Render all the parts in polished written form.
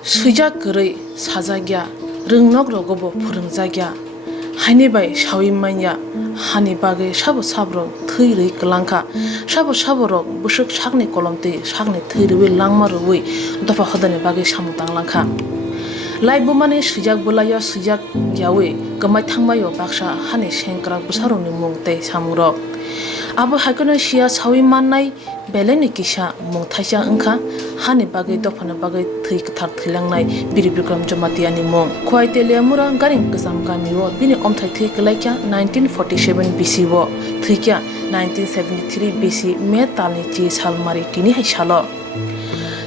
Suijak gerai sajagya rwngnok rogobo phurungjagya Hani bai shawi manya hani bagwi sabo sabrok thwi rwi klangkha sabo rok busuk sakni kolomtwi sakni thwi rwi langma rwi dofa khodani bagwi samung tanglangkha laibumani sujak bulayo sujak yawi gamai thangmayo baksa hani sengkrak busarokni mung tei samungrok abo haikono sia sawi mannai beleni kisa mung thaisa wngkha hani bagwi dofani bagwi thwi kthar thwilangnai Bibikram Jamatiani mung khwaite lemura garing ksam gamio bini omthai thwi klaikya 1947 BC wo thwikya 1973 BC me talni chi salmari tini hai salo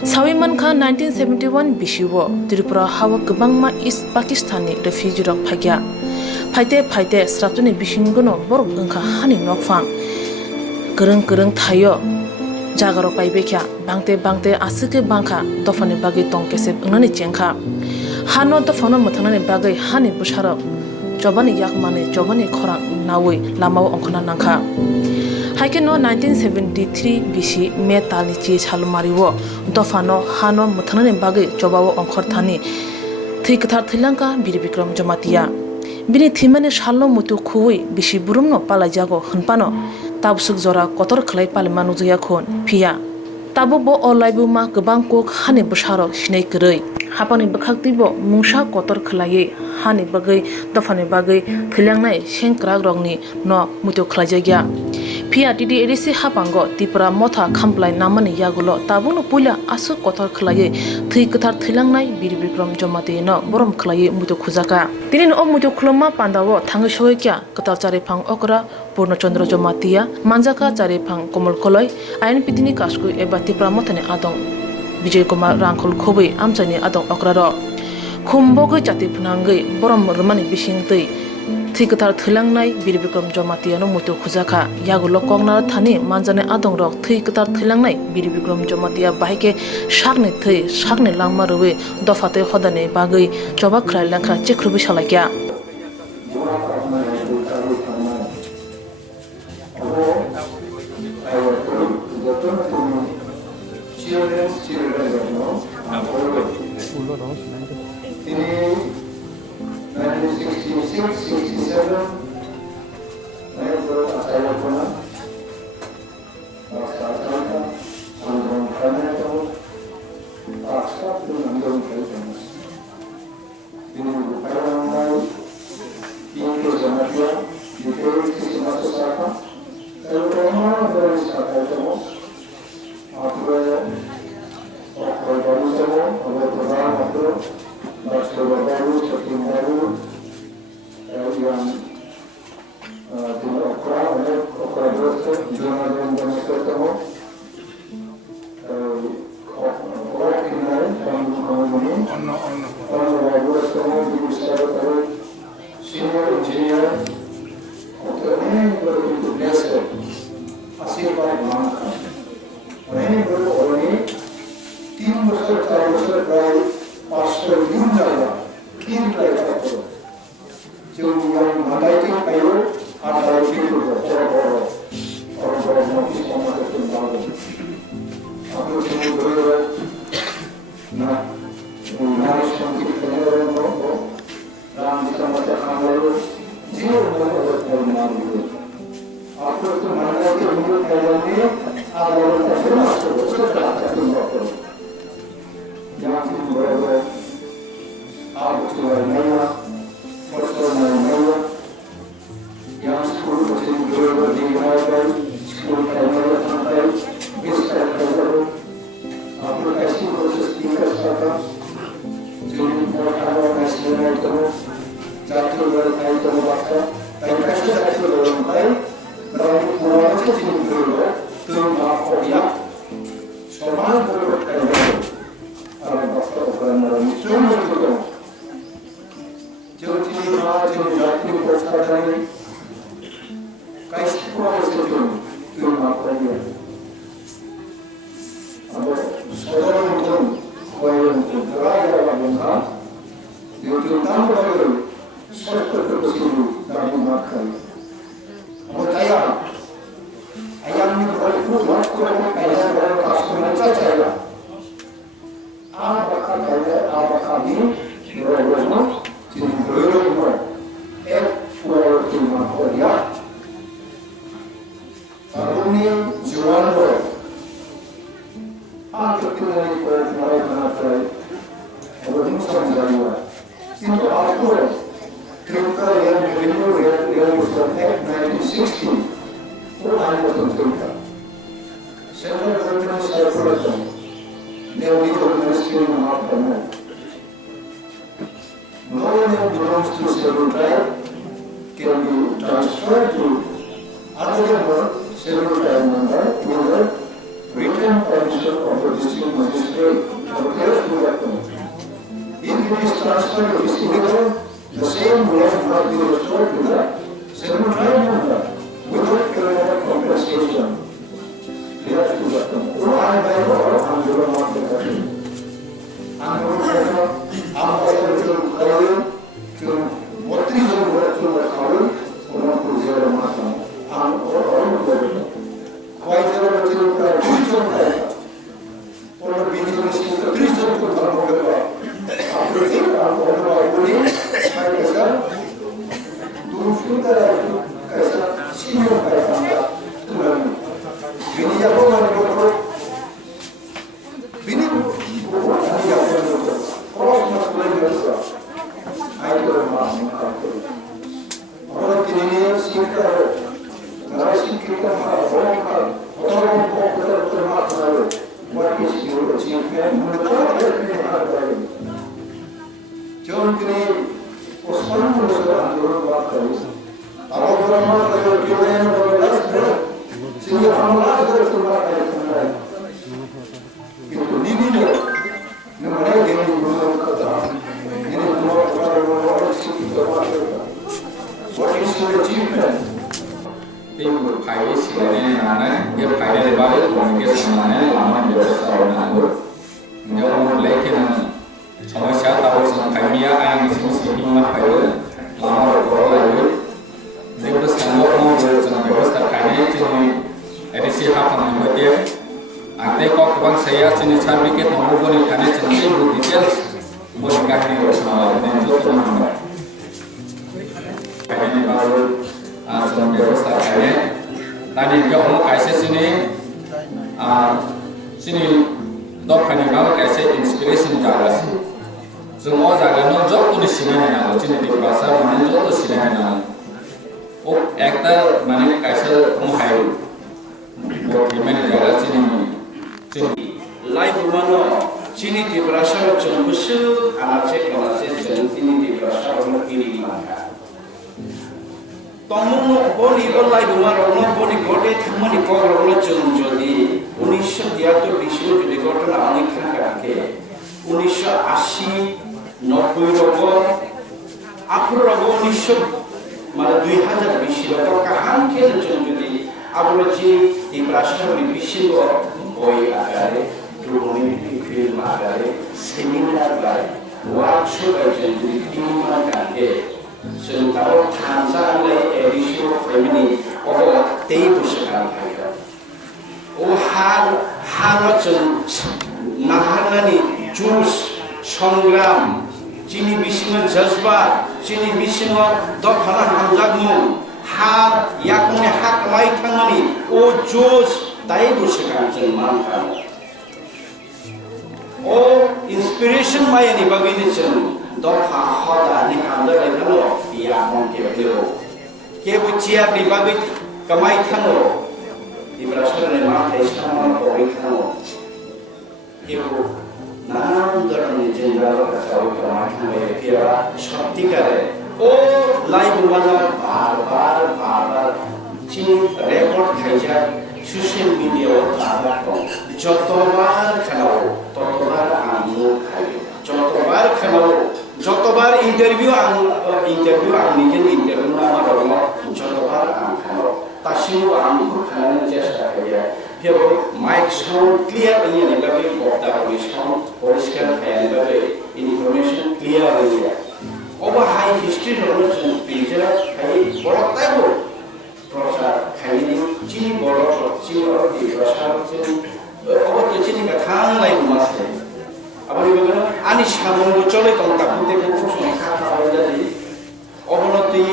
Sawi mankha 1971 BC wo Tripura hawa kwbangma East Pakistani refugee rok phagya phaite sraptuni bisingono borok wngkha hani nokfang kwrung thayo jagaro paibekya bangte asike bangkha dofani bagwi tongkese wngnani chengkha hano dofano muthanani bagwi hani busarok jobani yakmani jobani khorang nawi lamao ongkhana nangkha haike no 1973 BC me talni chi salmariwo dofano hano muthanani bagwi jobawo ongkhor thani thwi kthar thilangka Bibikram Jamatia bini thimani salno mutu khuwi bisi burumno palajago hunpano tabsuk jora kotor khlai palma nujya khon phia tabo bo olaibu ma kwbang kok hani busarok sinai krei hapani bkhaktibo mungsa kotor khlai hani bagwi dofani bagwi thilangnai sengkrak rokni no mutu khlaijagya phia tidi edisi hapango tipra motha khamplai namani yagulo tabuno puila asu kotor khlai thwi kthar thilangnai Bibikram Jamati no borom khlai mutu khujaka tinin o mutu khloma pandawo thangi soikya katal chare phang okra Purnachandra Jamatia manjaka chare phang komol koloi ain pitini kasku eba tipra mothani adong Bijay Kumar rangkhol khobui amchani adong okraro khumbogai chati phnangai borom rmani bisingtei thikatar thilangnai Bibikram Jamatiano mutu khujaka yagulo kongna thani manjane adong rok thikatar thilangnai Bibikram Jamatia bahike sakni thei sakni langma rwe dofate hodane bagui chobak khlai langkha chekhrubi salakya Into Alpura, Tripura Revenue Regulation Act 1960, Central government circulation, their legal ministry in North America. No one who belongs to civil tribe can be transferred to another civil tribe member with a written permission of the district magistrate or close to that country. If it is transferred is illegal, the same land must be restored to the civil tribe member without criminal compensation. That's to that country. So I by law, I'm going to not the country. I'm going to what is the word to the color or not to zero matter. I'm all why is there a little or a business is the reason to come over. After it, I'm all about money. I guess do feel that I see you by to learn. We need a woman to go. We need to go. Cross must learn yourself. I do a mass in Khartoum. All of the Indians see the Russian people have a long time. What is your achievement? John Kennedy was one of the workers. Our grandmother was given the last breath. See, I'm not going to work at the night. It will leave you. No matter what you do, what is your achievement? People pay sini mana, dia pay dari balik, orang kita mana, lama biasa orang anggur. Jauh Rwlaikha mana, sama siapa tahu sama Kamini yang mesti hingga pay, lama orang lagi. Jika semua orang berusaha biasa Kamini sini, edisi apa nama dia? Ante kau kawan saya sini cari kita mengumpulkan Kamini sini dulu details, boleh Kamini bersama dengan itu teman-teman. Kamini baru Asal biasa kaya, tadi dia orang kaya sini dok kani bawa kaya inspiration jaga sih. Semua jaga no job tu di sini mana, sini di pasar mana job tu sini mana. Oh, ekta mana kaya muhai, oh gimana jaga sini. Live mana, sini di pasar macam besar, anak cek sini di pasar orang ini mana. Tomono boni olai dumar ono boni gode thamani kor ono jodi 1973 বিশ্ব যদি ঘটনা অনেক থাকে 1980 90 রকম 18 রকম 1900 মানে 2020 রকম কাহান খেলে যদি আমরা যে এই রাষ্ট্রীয় বিশ্ব বই আকারে ড্রোনিং ফিল্ম আকারে সেমিনার বা ওয়ার্কশপ যদি টিমার কাকে Sementara tansa oleh edisi femini, oh tei pusaka kaya. Oh macam nahanani jus songram, cini bising jazba, cini bising dokhana hamjagmu, yakune hak mai thangani, oh jus tei pusaka jenman. Oh inspiration mai ni bagini chen. Dokha hoda ni hamda lai thano ya mon ke belo ke bu chia di bagai kamai thano di brasara ne ma thai sama ko ri thano ke bu nan daran ni jenjal ka sawi kamai thano ye pira shakti kare o lai bu wana bar chini record khaija social media o tar ko jotobar khanao totobar amu khai jotobar khanao যতবার ইন্টারভিউ নিজের ইন্টারভিউ নামা রকম যতবার তাসিও আমি খানার চেষ্টা করি কেবল মাইক সাউন্ড ক্লিয়ার হয়ে যাবে বক্তা সাউন্ড পরিষ্কার হয়ে যাবে ইনফরমেশন ক্লিয়ার হয়ে যায় ওভার হাই হিস্ট্রি রয়েছে পিজা খাই বড় তাইব প্রসার খাইনি চিনি বড় চিনি বড় কি প্রসার ওভার তো চিনি কাথাং লাই মাসে আবার বলবেন আনি সামনে চলে তখন তাকুতে প্রফেশন খাতা হয়ে যায় অবনতি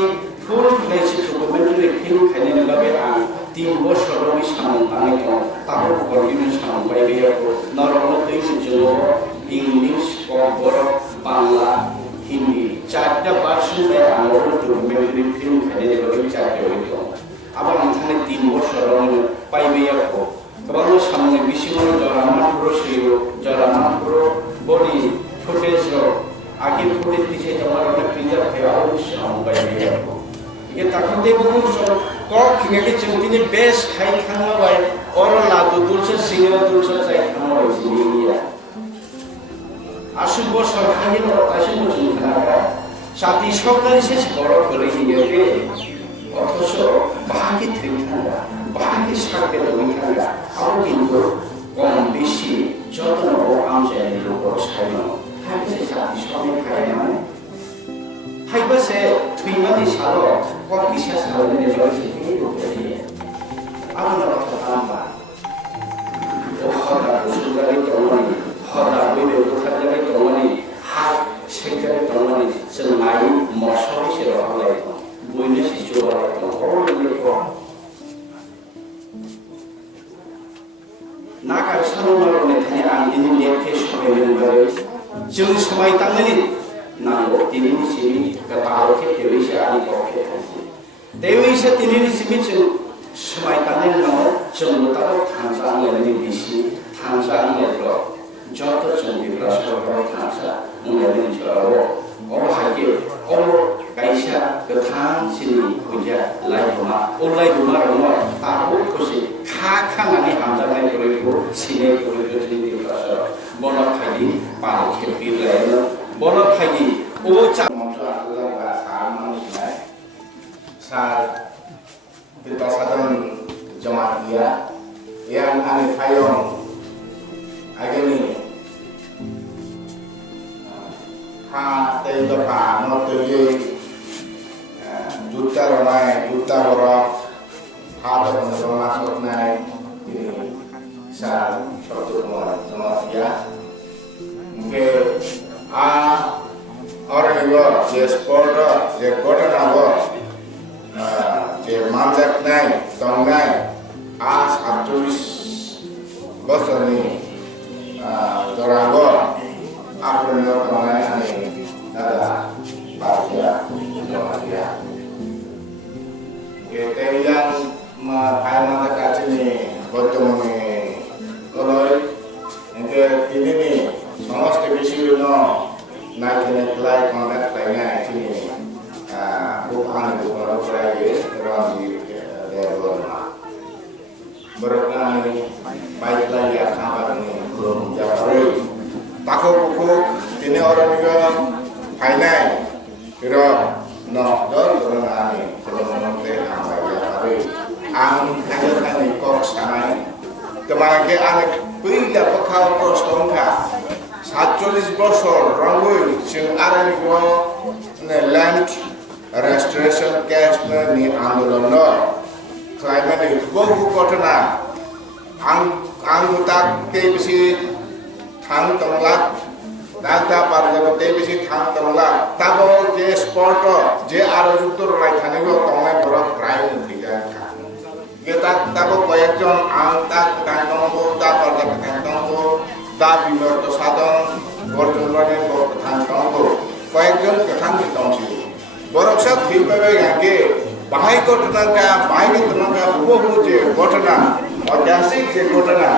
ফুল ফ্লেক্সি ডকুমেন্টারি ফিল্ম খাইনি লাগে আর 3 বছর আমি সামনে আমি তারপর কন্টিনিউ সামনে পাইবে নরমতি জন্য ইংলিশ বড় বাংলা Hindi sampai anggur tu memberi film kaya dia berbicara itu. Abang antara 3 bosor orang pai biar ko. Kalau sampai bising jalan terus itu jalan terus body footage akhir footage di jalan orang pinjam kayak sampai biar ko. Ini takkan dia bukan soal kok hingga cengtinya best kain kanga baik orang lalu tulsa singa tulsa saya kanga baik sini ya. Asyik bos orang ini orang kasih muncul kanga. Saat ini sekolah ini sekolah boleh hingga অথচ বাকি থেকে বাকি সাথে ওইখানে আরো কিন্তু কম বেশি যত্ন ও আমজানির উপর সাজানো হাইসে সাথে সবাই খায় মানে হাইবাসে থুইমানি সালো কম কিসা সালো দিনে জলসে থেকে করতে দিয়ে আমরা কথা নাম্বা ও হদা সুজারি তলমানি হদা বইবে কোথায় তলমানি হাত সেখানে তলমানি চেন্নাই মশাই সে রহলাই বইলে শিশু Nakar saluran ini ang ini kes pembangunan jauh semai tangan ini nanggo ini di sini ketahu ke Dewi Syari koke Dewi Syari ini di sini jauh semai tangan nanggo jauh tahu tangsa ini di sini tangsa ini lo jatuh jauh di belakang tangsa ini jauh orang haji orang kaisa ketang sini punya lain rumah rumah tahu kusi kakak ni hamzah ni beribu sini beribu sini berasa bola pagi paling kepil lain bola pagi ucap maksud adalah bahasa manusia saat kita sedang Jamatiano yang aneh fayong ageni ha tei depan no tei juta Rwnai juta Borom ada penjualan masuk naik ini saat suatu Jamatiano mungkin orang itu je sport je kota nago je manjat naik tong naik tulis bosor ni dorago aku ni orang ini ada bahagia Jamatiano kita yang mengayman dekat sini bertemu oleh ini nih semua stipesi dulu naik kelai kontak lainnya sini bukan lagi orang di daerah berkenaan ini baik lagi akan ini belum jauh takut buku ini orang juga finai kira no orang ani sebelum nanti ang hanya kok sanai kemarin anak pilih bekal prostongka 47 bosor rangui sing aran ko land restoration cash ni andolon climate itu bohu kotona anggota KBC thang tolak data parjab KBC thang tolak tabo je sport je aro jutur Rwlaikha go tongai borok crime diga kita tabo koyekjon angtak tangtongko ta parjab tangtongko da bimor to sadon gorjon rane go tangtongko koyekjon ketang ditongsi borok sab hilpabe yake bahai kotona bahai kotona bohu je kotona ঐতিহাসিক যে ঘটনা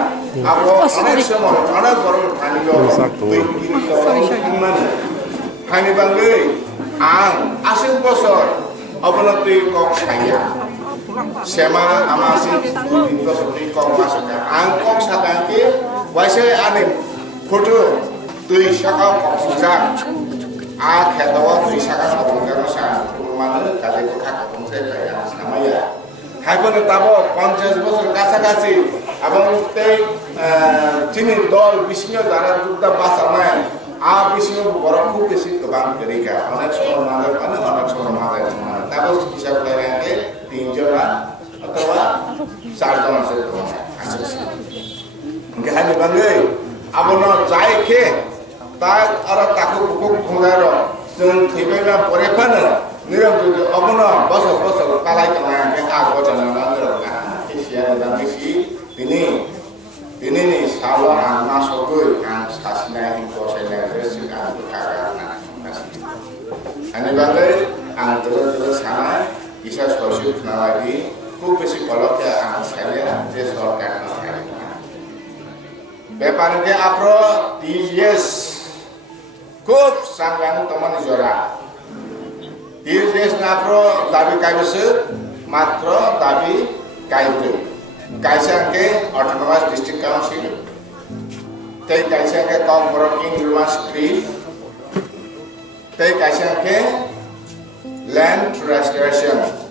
আপনি অনেক সময় অনেক বড় স্থানীয় হানি বাঙ্গৈ আং 80 বছর অবনতি কক সাইয়া সেমা আমাসি 2 বছর কক মাসকা আং কক সাদাকে ওয়াইসে আনে ফটো দুই শাখা কক সুজা আ খেদাওয়া দুই শাখা সাদঙ্গা সা মানে কাজে কথা কমছে পায়া সামায়া হাইপনে তাবো 50 বছর কাছাকাছি এবং চিনি দল বিষ্ণু যারা যুদ্ধ বাঁচানায় বিষ্ণু বড় খুব বেশি গোবাং তরিকা অনেক সময় মাদের অনেক সময় মাদের তাবো হিসাব করে 3 জন অথবা 4 জন আছে হানি বাঙ্গৈ আবনো যাই খে তা আর তাকে বুক খোঁজার जों थैबायबा परेफानो निरंतर अबनो बस कालाय तंगा के आग बजना नरगा केसिया दामिसि दिनै सालो आंना सबै आं सासिनाय हिंसाय रेसिका खारा Hani bagai ang terus sana bisa sosial kenal lagi. Ku besi kolok ya ang saya dia sorkan saya. Bepan ke apro TGS. Kup sanggang teman jora. TGS napro dabi kaibese matro dabi kaibu. Kaisang ke Autonomous District Council. Tei kaisang ke Compromising Rumas Creek. Tei kaisang ke Land Restoration.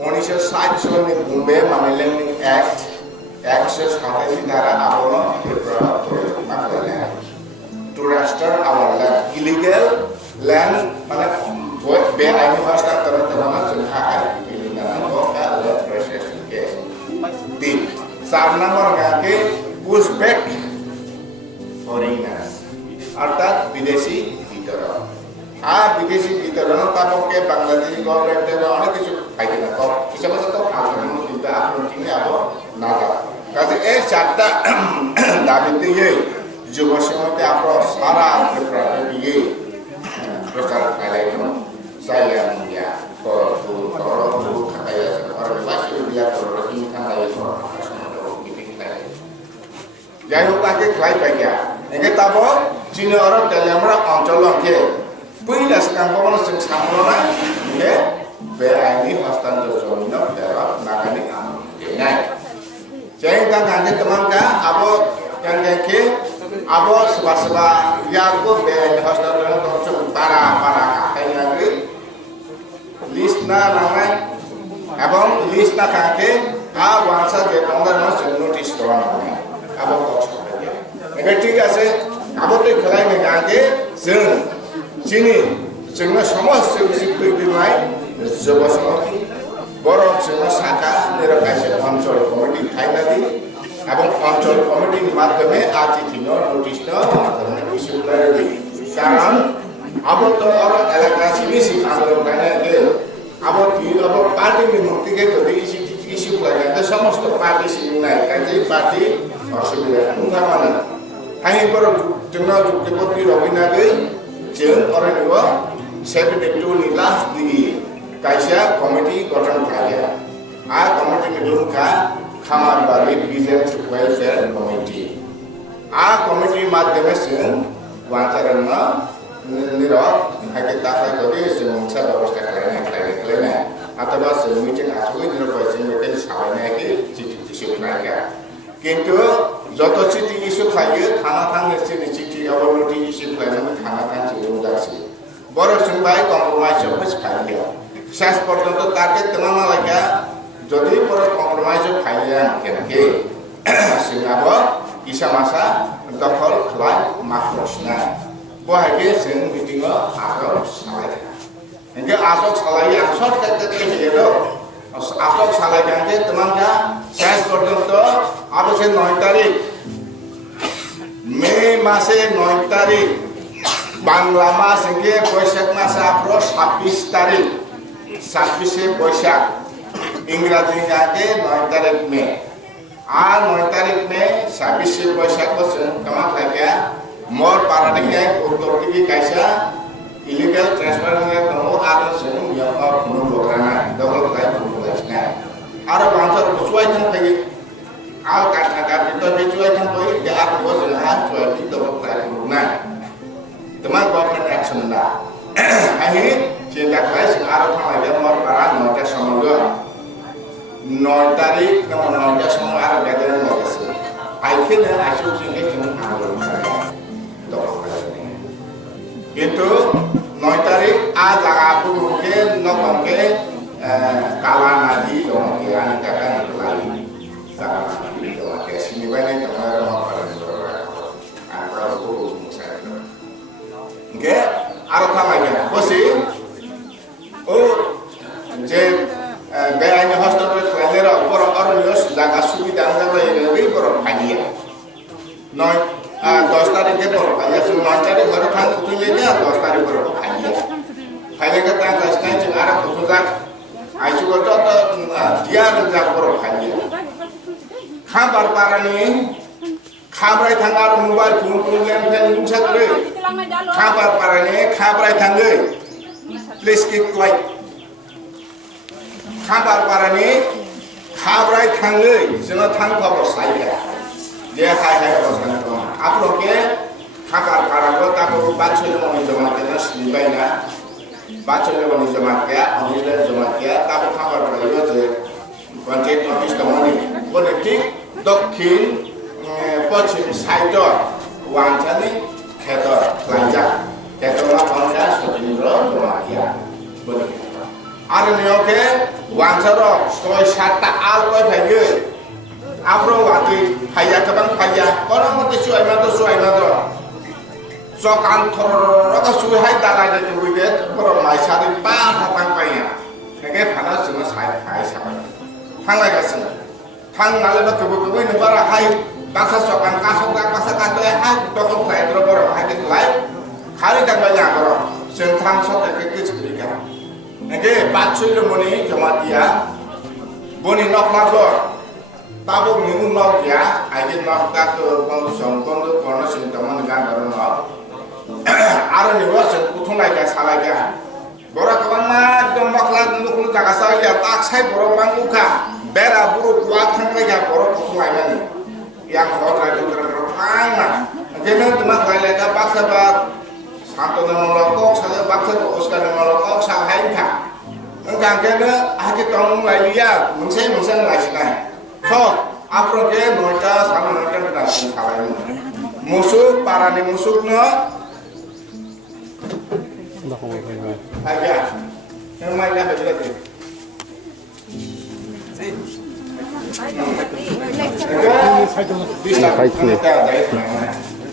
1960 साल में बॉम्बे मामलें एक्ट से साथ ही धारा आरोपों to restore our land. Illegal land माने बहुत बेआईनी हस्तांतरण करना चलता है. Land restoration के तीन सामना वर्ग के पुशबैक foreigners अर्थात विदेशी वितरण. विदेशी वितरण तापों के बांग्लादेशी गवर्नमेंट ने अनेक किसी फायदे ना तो किसी में तो आक्रमण किंतु आक्रमण किन्हें अब नागा कैसे एक चार्टा दाबिते ये जो वर्षों में आपको सारा प्रॉब्लम ये प्रचार करें तो saya मुझे तो खाया और विवाह दिया तो रोटी खाना ये तो मीटिंग करें यार वो ताकि क्लाइ पैया इनके ताबो चीन और तेलंगाना अंचलों के Puila sekarang kono sing samona ya beani hostan jomino darat nagani am denai jeng kan nanti teman ka abo yang ke abo seba ya ko beani hostan jomino para kakeknya ke listna rangai abo listna kake wangsa je tonggar mas notice toran abo kocok aja negatif ase abo te khelai me kake sing Sini, semua sisi pribadi, semua Borom semua saka nerokasi kontrol komedi Thailand, abang kontrol komedi madame aji tino notice no, isu lagi. Sekarang, abang tu orang elakasi sini sih kalau banyak dia, abang parti memukti ke tu isu lagi. Ada semua parti sini naik, kaji parti maksudnya bukan mana. Hanya baru jenah jukti Rwlaikha lagi. Jeng orang itu 72 nilas di kaisa komiti gotong kerja. Komiti medunka Khamar Bari Business Welfare Committee. Komiti madhyame sing wancarana niro hakita kali semungsa ବ୍ୟବସ୍ଥା kalian atau meeting asui niro pasti meeting sahaja ke isu naga. কিন্তু যত চিঠি ইস্যু খাইয়ে থানা থানার চিঠি অবনতি ইস্যু খাইয়ে থানা থানা চিঠি উদাসী বড় সুনবাই কম্প্রোমাইজ অফিস খাইয়ে শেষ পর্যন্ত তাকে তেমন লাগা যদি বড় কম্প্রোমাইজ খাইয়ে কেনকে সিঙ্গাব ইসা মাসা দখল খাই মাখরস না বহাগে जों মিটিং আসক সালাই এনকে আসক সালাই আসক কাটতে হেরো আসক সালাই কাকে তেমনকা শেষ পর্যন্ত আরো সে 9 তারিখ মে মাসে 9 তারিখ বাংলা মাস এ বৈশাখ মাসে আপরো 26 তারিখ 26 বৈশাখ ইংরেজি গাকে 9 তারিখ মে আর 9 তারিখ মে 26 বৈশাখ বছর কামা থাকে মোর পারাদিকে উত্তর দিকে কাইসা ইলিগাল ট্রান্সফার নিয়ে তো আর সে ইয়া কোনো লোকরানা ডবল টাইপ না আর বাংলা সুয়াইতন থেকে al kata itu dicuai kan boy di ar bos lah cuai itu bakal guna teman government action lah ini cinta kai sing ar thang lagi mor paran noda samudra 9 tarik nama noda semua ar gadan noda sih akhirnya asu sing ke cuma arul itu 9 tarik a jaga aku mungkin no bangke kalah nadi dong kira kan itu lagi sini banyak orang orang antara guru saya. Oke, arah lagi. Bosi, je beanya hostel trainer orang yos jaga sudah anda lagi orang kaya. Noi, 10 tarik ke orang kaya, semua cari orang kan tujuannya 10 tarik orang kaya. Kaya kata kasih cing arah tujuan, ayu kata dia rendah orang kaya. Khampar parani khabrai thangar mobile phone phone len len lungsa kore Khampar parani khabrai thangai. Please keep quiet. Khampar parani khabrai thangai. Jono thang khobor saika. Dia hai bosan ko. Aploke khampar parago tapo bachole moni Jamatiano silibaina. Bachole moni Jamatiya, Anile Jamatiya tapo khampar parago je Panchayat office kamani. Bone tik dokhin पश्चिम साइड वांचनी खेतर लाइजा खेतरमा पन्जा सजिन्द्र जमातिया बोले आरो नियोके वांचर 6-7 टा आल कय फाइयो आब्रो वाति फाइया कबां फाइया परमते सुआइमा द सकान थररक सुहाय दालाय दे उइबे पर माइसारि पा थां पाइया एके फाना जों साइ फाइ साइ थांलायगासिनो थांनाले गोबो नबारा हाय bangsa sokan kasok bangsa kanto ya dokon klay dro borom hati klay kali tak banyak borom sentram sok ke kecuriga nege bacul moni Jamatiya boni nok magor tabo mingu nok ya aje nok tak kondu songkon kono sintaman gan borom nok aro ni was kuthung lai ga salai ga bora kawan ma dom nok la nukunu jaga sai ya tak sai borom banguka bera buru kuat thang ga borom kuthung lai mani yang hotel itu terperangah. Jadi teman Rwlaikha baksa bat satu nolokok saya baksa Oscar nolokok saya hingga. Enggak kena akhir tahun lagi ya muncul lagi naik. So apa ke mereka sama mereka berdamping kalau ini. Musuh para ni musuhnya. Aja. Yang mana betul tu?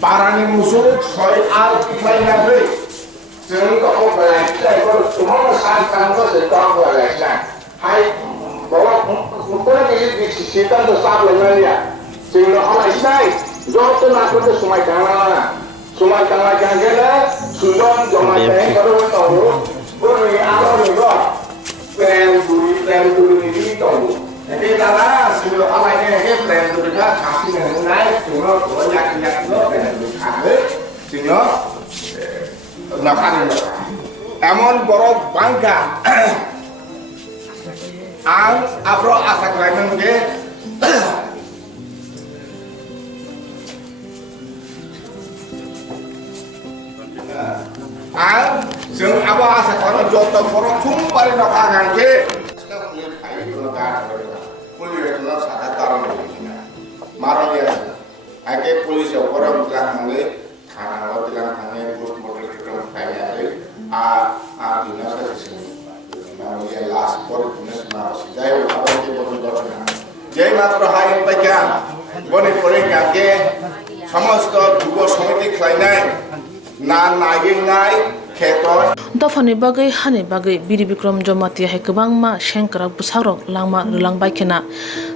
Parani musuh soal al klainan jeung kok Rwlaikha itu cuma sakan kok sedang Rwlaikha hai bahwa mungkin ini sistem tu sahaja ya sehingga orang Islam jauh tu nak tu semai kangen kan sudah Jamatiya baru tahu baru ada juga plan dulu ini tahu. Jadi karena sebelum awalnya ini plan itu juga kasih Rwnai cuma banyak lo plan itu ada sehingga nakan emon borok bangga ang apro asak lain ke ang jeng apa asak orang jodoh borok cuma pada nakan ke sekarang punya kayu negara Polisi itu sahaja tarung begini, marah dia. Akhirnya polisi orang bilang hangai, karena orang bilang hangai, bus motor itu kaya itu, dinas di sini. Lalu dia last port dinas masih. Jadi apa yang boleh dorongnya? Jadi matra hari bagian, boleh ke, sama sekali dua semiti klainan, naik, ketor. Dofani bagai Hani bagai Bibikram Jamatiya hai kebang ma shengkrak busarok langma rulang baikena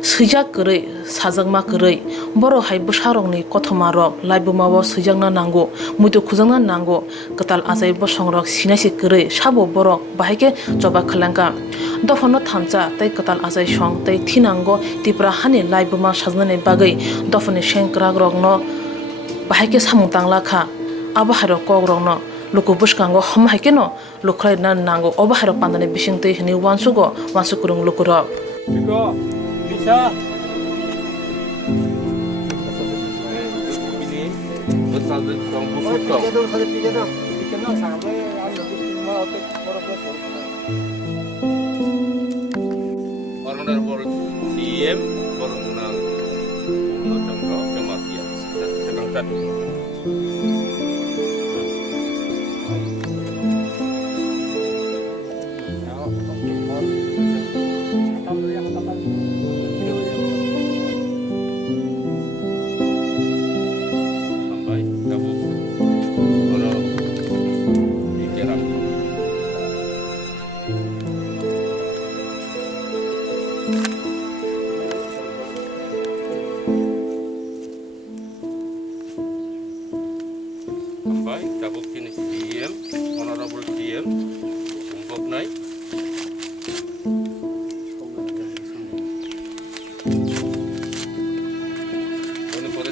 sejak kerei sajak ma kerei boro hai busarok ni kothoma rok laibuma bo sejak na nanggo muitu khujang na nanggo ketal azai bo songrok sinasi kerei sabo borok bahike joba khlangka dofano thamcha tai ketal azai song tai thinango tipra Hani laibuma sajnane bagai dofani shengkrak rok no bahike samung tanglakha abaharo kok rok no Luku buskango hama keno luklai nan nango obaharo pandane bisingte hini wansu kurung lukurok. Juga bisa. Ini betul dong busuk. Dikenal sampai mau orang dari Borom CEM Borom menang Jamatiya sedang satu.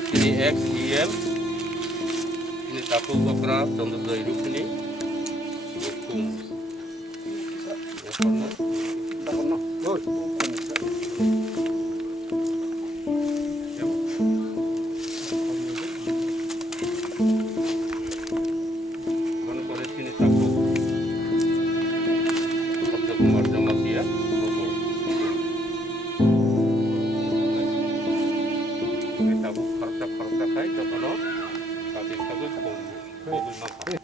CEM ini Tapu bakra contoh dari rukuni. Hukum. Mana boleh sini tapu. Sabda Kumar Jamatia. Ini tapu karta kai tapano. Tapi tapu kogu maka.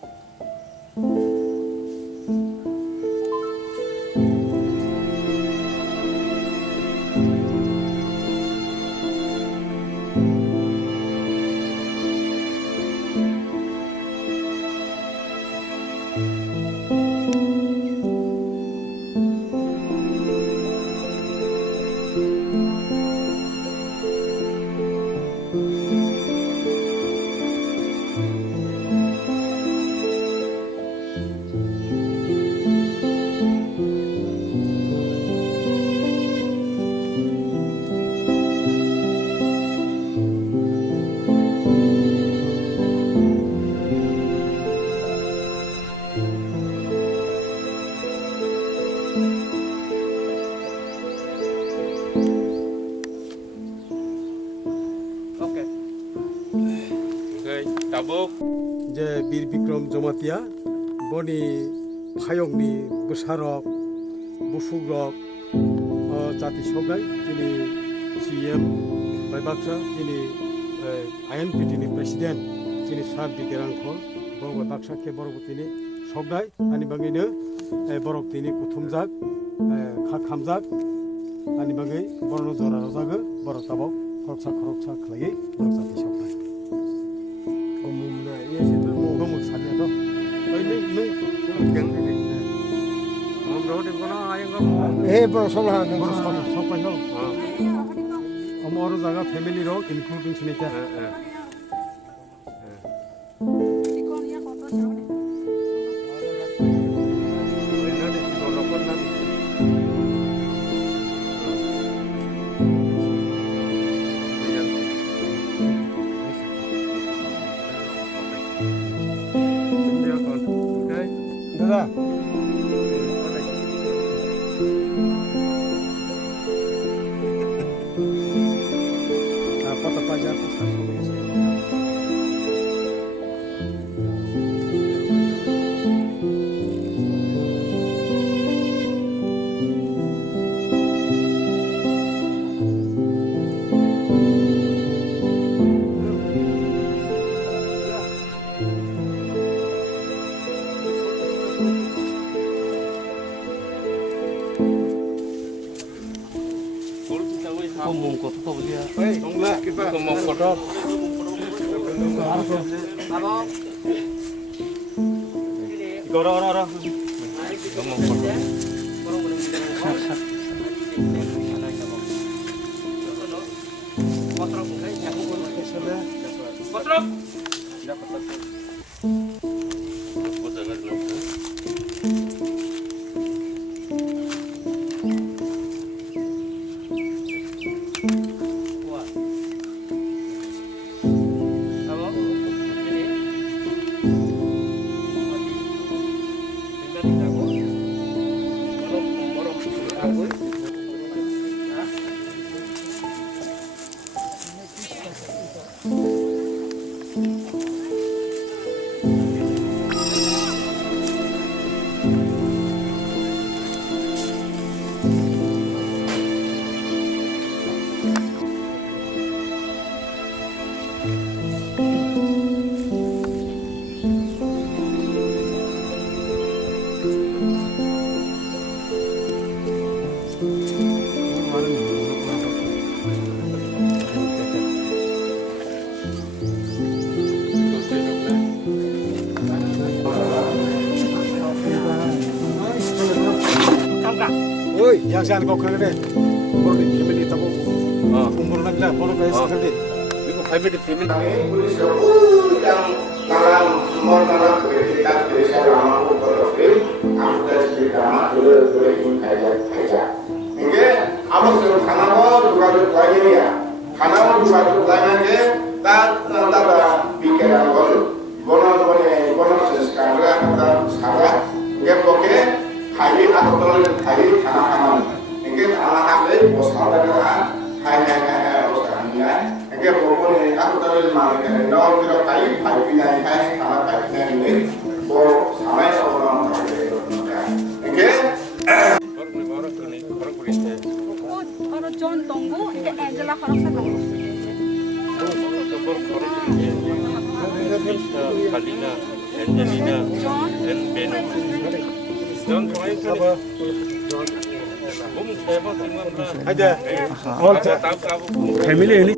Tabuk. Je Bibikram Jamatiano boni phayongni bwsarok bufugrok jati sogai kini CEM Baksa kini INPT ni presiden kini sar Bibikram Borom Baksa ke borok tini sogai ani bangine borok tini kuthumjak khamjak ani bangai borno jora rojaga borok tabok khoroksa khlai jati sogai Kamu saja tu. Ini yang ini. Ngobrol di mana ayam kamu? Bersalah sampai tu. Orang jaga family roh, including senika. Dah. Apa aja aku sekarang. Ngomong kok tu dia. Tunggulah kita. Ngomong kotor. Orang. Ngomong kotor. Oi, yang jangan kau kerja deh. Baru ni family tahu. Umur nak lah, baru kau sekali. Ibu family family. Polis yang karam semua karam kita bisa ramah untuk kita juga boleh kerja. Oke, apa sih kanal juga lagi ni ya? Kanal juga lagi ni, tak bikin apa? Borom Angelina, and Beno. John Troy, ada all family ini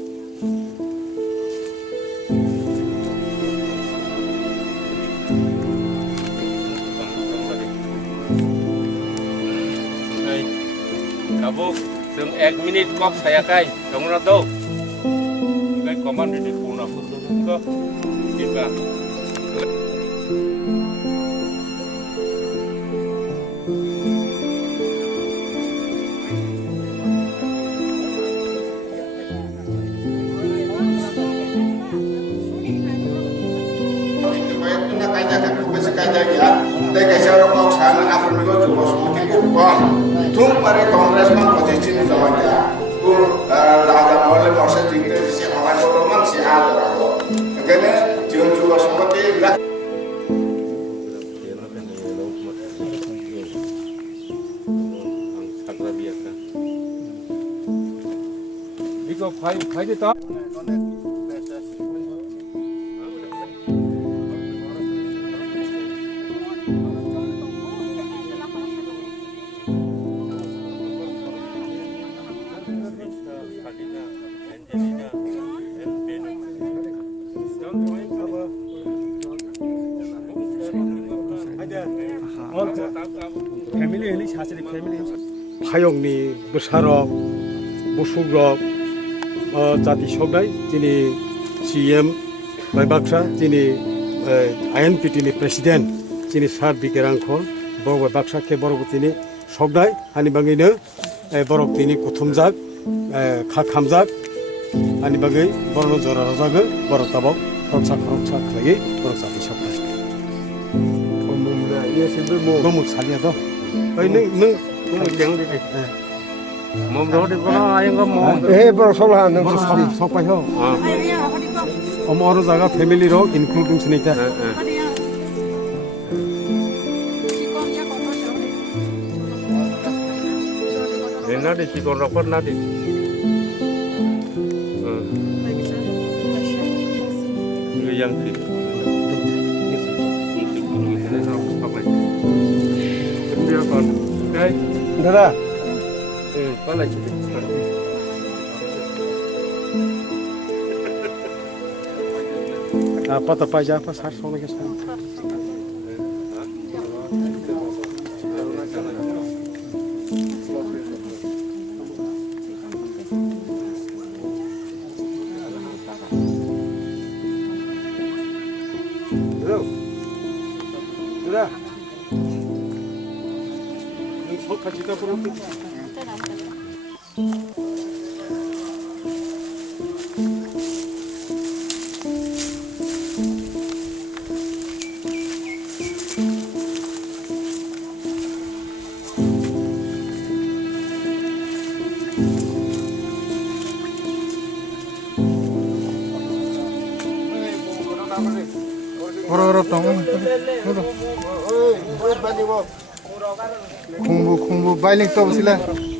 Kamu sem 1 minit kok saya kai, kamu tahu? Kai koman di puna pun tu, kita. Because five itu. family ini 사실은 family 파용니 부사럽 부수럽 자티 속다이 지니 CEM 바이박사 지니 INPT니 프레시덴트 지니 사 비게랑코 보고 박사케 보고티니 속다이 아니 방이네 보록티니 고툼작 카캄작 아니 방이 보로 저라자그 보로타보 프록사 클레이 보록사티 속다이 너무 살려도 능 Yang di. Mau berapa di mana? Ayam kamu. 바로 솔라 능 속바요 어머 어느 자가 패밀리로 인클루딩 스니까 Nadi cikon rapor nadi. Yang di. Dia kon. Kai. 다다 Kala cuti. पता पाइ जा pas har सोने के साथ Dada ning 속 같이 다 보러 공부 바이링 떠보실래?